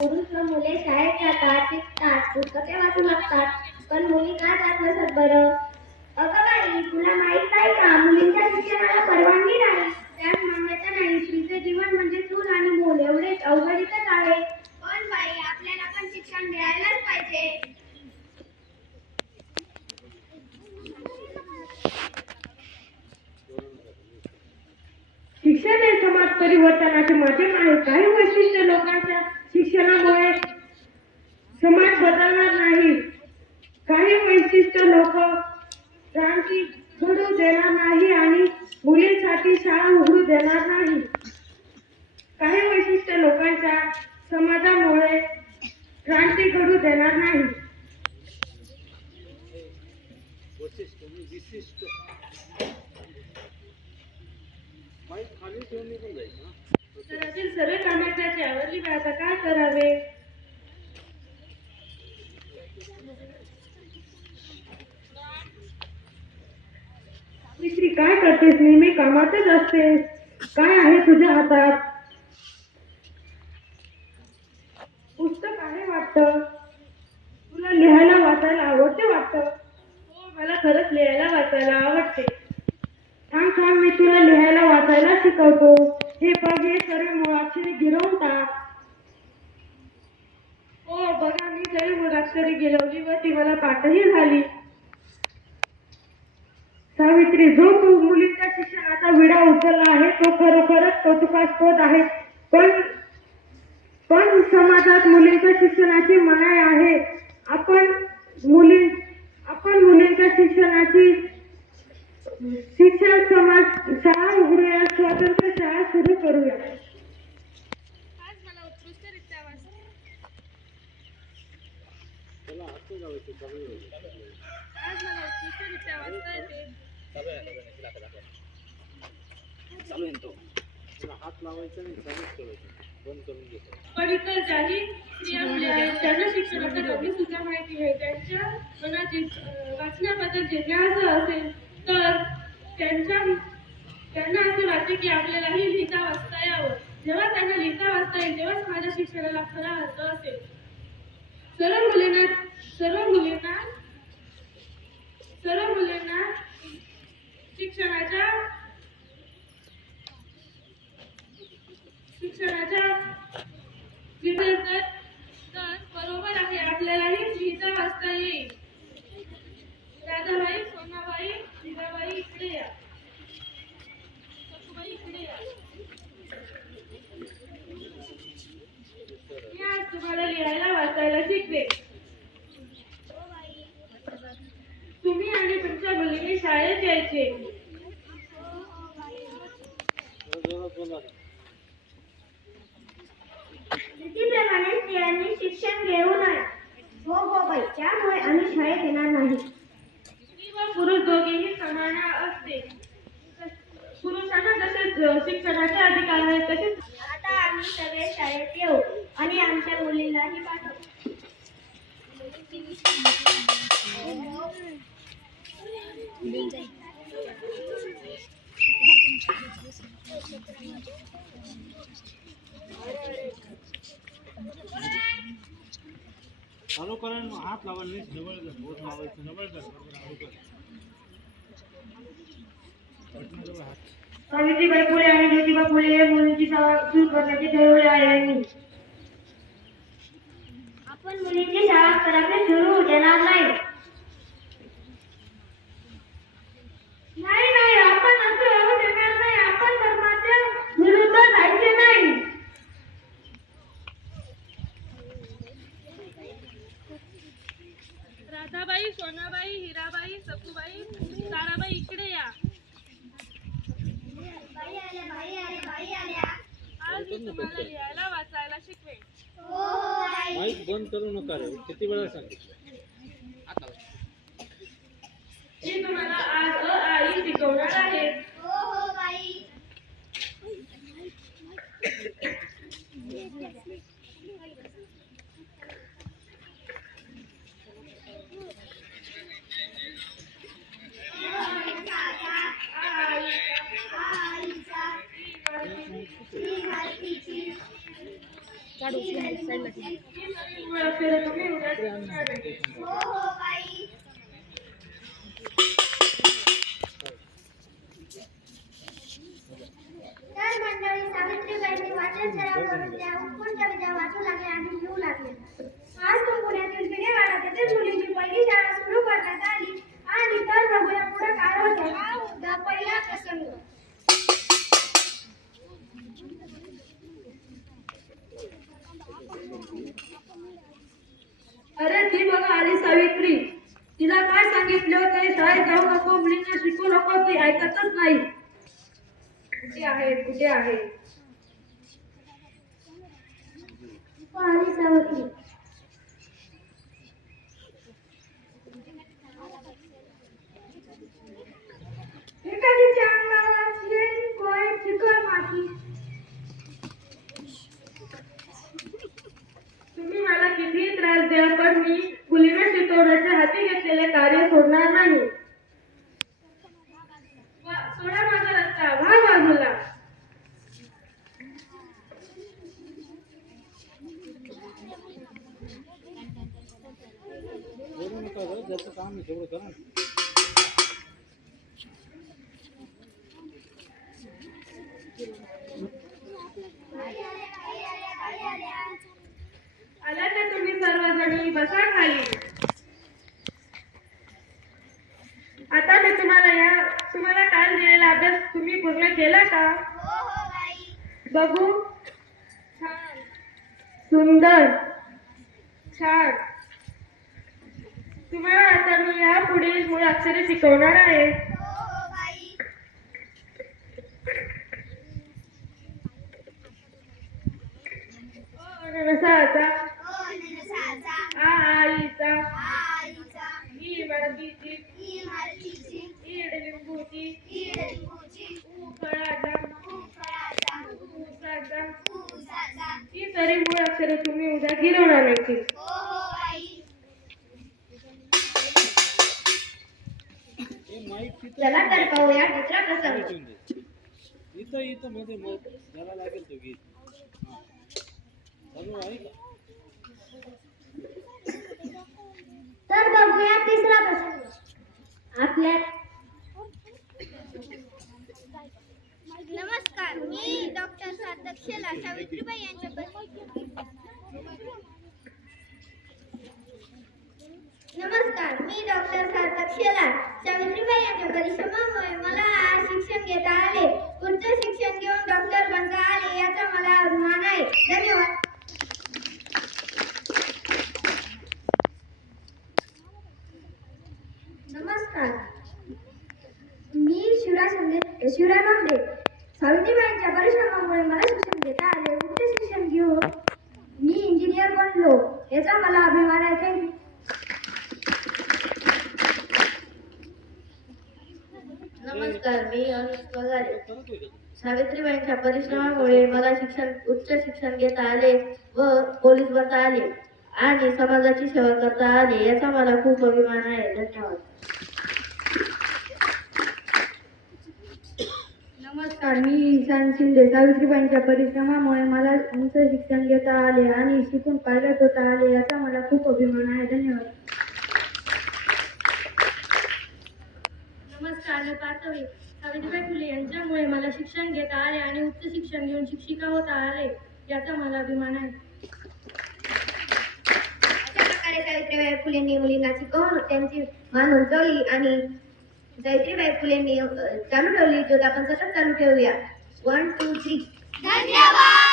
पुरुष व मुले शाळेत जातात, शिकतात, पुस्तके वाचू लागतात, पण मुली का जात नसत बरं? अगं बाई, तुला माहित नाही का, मुलींच्या शिक्षणाला परवानगी नाही, त्यास मान्यता नाही. स्त्रीचे जीवन म्हणजे चूल आणि मूल एवढेच अवघडीतच आहे. पण बाई, आपल्याला पण शिक्षण मिळायलाच पाहिजे. शिक्षण हे समाज परिवर्तनाचे माध्यम आहे. काही वैशिष्ट्य लोकांच्या शिक्षणामुळे समाज बदलणार नाही. काही वैशिष्ट्य लोक क्रांती घडू देणार नाही आणि मुलींसाठी शाळा उघडू देणार नाही. काही वैशिष्ट्य लोकांच्या समाजामुळे क्रांती घडू देणार नाही. शहरातील सर्व कामासाठी आवडली आता काय करावे? स्त्री काय करतेस? नेहमी कामातच असतेस. काय आहे तुझ्या हातात? पुस्तक आहे वाटतं. तुला लिहायला वाचायला आवडते वाटतं. हो, मला खरंच लिहायला वाचायला आवडते. थांब थांब, मी तुला लिहायला वाचायला शिकवतो. हे बघ, हे सर्व मुळाक्षरे गिरवून टाक. हो बघा, मी सर्व मुळाक्षरे गिरवली व ती मला पाठही झाली. सावित्री, जो मुलींच्या शिक्षणाचा विडा उचलला आहे तो खरोखरच कौतुकास्पद आहे. पण पण समाजात मुलींच्या शिक्षणाची मनाई आहे. आपण मुलींच्या शिक्षणाची शिक्षण समाज शाळा उघडूया, स्वतंत्र शाळा सुरू करूया. आज मला उत्कृष्टरित्या वाचता येते. पण इतर ज्याही स्त्रिया मुली आहेत त्यांना शिक्षणाच्या कमी सुद्धा माहिती आहे. त्यांच्या मनात वाचण्याबद्दल जिज्ञासा असेल तर त्यांना असे वाटते की आपल्यालाही लिहिता वाचता यावं. जेव्हा त्यांना लिहिता वाचता येईल तेव्हाच माझ्या शिक्षणाला खरा अर्थ असेल. सर्व मुलींना शिक्षणाच्या तर बरोबर आहे, आपल्यालाही लिहिता वाचता येईल. राधाबाई, सोनाबाई, हिराबाई इकडे या. सखूबाई इकडे या. मी आज तुम्हाला लिहायला वाचायला शिकवे. तुम्ही आणि तुमच्या मुलीने शाळेत यायचे. रीतीप्रमाणे स्त्रियांनी शिक्षण घेऊ नये. हो बाई, त्यामुळे आम्ही शाळेत येणार नाही. स्त्री व पुरुष दोघेही समान असते. पुरुषांना जसे शिक्षणाचे अधिकार आहेत तसेच आता आम्ही सगळे शाळेत येऊ आणि आमच्या मुलीलाही पाठवू. चालू करा, हात लावायला जवळ बोट लावायचं, जवळ सावित्रीबाई फुले आणि ज्योतिबा फुले हे मुलींची शाळा सुरू करण्याचे ठरवले आहे. आपण मुलींची शाळा कदापि सुरू देणार नाही. नाही, आपण असं होऊ देणार नाही. आपण धर्माच्या विरुद्ध जायचे नाही. राधाबाई, सोनाबाई, हिराबाई, सखूबाई, ताराबाई इकडे या. बाई आल्या. आज मी तुम्हाला लिहायला वाचायला शिकवेन. माईक बंद करू नका रे, किती वेळा सांगितलं. मी तुम्हाला आज अ आ इ शिकवणार आहे. हो बाई. मुळाक्षरे तुम्ही उद्या गिरवणार नाही. हो हो बाई. तर मंडळी सावित्रीबाईंनी वाचन सराव करून त्या उत्कृष्ट विद्या वाचू लागले आणि लिहू लागले. आज तो पुण्यातील भिडेवाडा तेथेच मुलींची पहिली शाळा सुरू करण्यात आली आणि तर बघूया पुढे काय होते. हा होता पहिला प्रसंग. अरे ती बघा आली सावित्री. तिला काय सांगितलं होतं, शाळेत जाऊ नको, मुलींना शिकवू नको, ती ऐकतच नाही. कुठे आहे कुठे आहे? आली सावित्री. एखादी चांगला शेण कोय चिकन माती. तुम्ही मला कितीही त्रास द्या, पण मी मुलींना शिकवण्याच्या हाती घेतलेले कार्य सोडणार नाही. सोडा माझा रस्ता, व्हा बाजूला. बोलू नका गं, ज्याचं काम आहे तेवढं करा. आला तर तुम्ही सर्वजणी बसा खाली. आता मी तुम्हाला काल दिलेला अभ्यास तुम्ही पूर्ण केला का? हो हो बाई. बघू. सुंदर, छान. तुम्हाला आता मी यापुढे मूळ अक्षरे शिकवणार आहे. हो हो बाई. रसाचा, हो नरसाचा. आ आईचा, आईचा. ई मराठीची, ही मराठीची. ईड लिंबूची, ही लिंबूची. ऊ फळाचा, फळाचा. ऊसाचा. ऊसाचा. ही तरी मूळ अक्षरे तुम्ही उद्या गिरवणार नाही. हो हो बाई. हे माईक तिथं चला तर पाहूया दुसरा प्रसंग. ठेवून दे. इथं इथं मध्ये मग त्याला लागेल तो गीत. हा. चालू आहे का? तर बघूया तिसरा प्रसंग. आपल्या नमस्कार, मी डॉक्टर सार्थक शेलार सावित्रीबाई यांच्या नमस्कार, मी डॉक्टर सार्थक शेलार सावित्रीबाई यांच्या परिश्रमामुळे मला आज शिक्षण घेता आले, उच्च शिक्षण घेऊन डॉक्टर बनता आले, याचा मला अभिमान आहे. धन्यवाद. नमस्कार, मी शिवराय मांडे. सावित्रीबाईंच्या परिश्रमामुळे मला शिक्षण घेता आले, उच्च शिक्षण घेऊन मी इंजिनियर बनलो, याचा मला अभिमान आहे. Thank you. नमस्कार, मी अनुष पगारे. करतोय का? सावित्रीबाईंच्या परिश्रमामुळे मला उच्च शिक्षण घेता आले व पोलीस बनता आले आणि समाजाची सेवा करता आले, याचा मला खूप अभिमान आहे. धन्यवाद. नमस्कार, मी ईशान शिंदे. सावित्रीबाईंच्या परिश्रमामुळे मला उच्च शिक्षण घेता आले आणि शिकून पायलट होता आले, याचा मला खूप अभिमान आहे. धन्यवाद. नमस्कार, मी पार्थवी. सावित्रीबाई फुले यांच्यामुळे मला शिक्षण घेता आले आणि उच्च शिक्षण घेऊन शिक्षिका होता आले, याचा मला अभिमान आहे. अशा प्रकारे सावित्रीबाई फुलेंनी मुलींना शिकवून त्यांची मान उंचावली आणि सावित्रीबाई फुलेंनी चालू ठेवली, ज्योत आपण सतत चालू ठेवूया. 1 2 3. धन्यवाद.